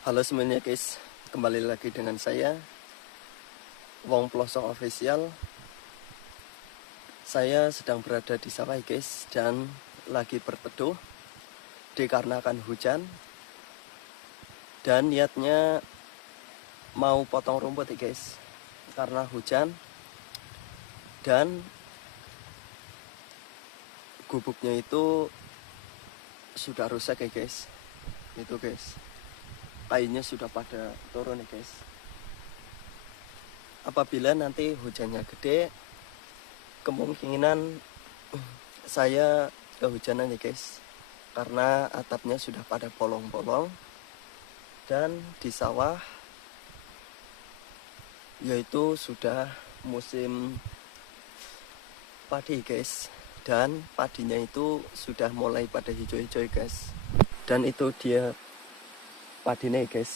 Halo semuanya guys, kembali lagi dengan saya Wong Plosok Official. Saya sedang berada di sawah guys, dan lagi berteduh dikarenakan hujan. Dan niatnya mau potong rumput ya guys, karena hujan. Dan gubugnya itu sudah rusak ya guys. Itu guys, kayunya sudah pada turun ya guys. Apabila nanti hujannya gede, kemungkinan saya kehujanan ya guys, karena atapnya sudah pada bolong-bolong. Dan di sawah yaitu sudah musim padi guys, dan padinya itu sudah mulai pada hijau-hijau guys. Dan itu dia padinya guys,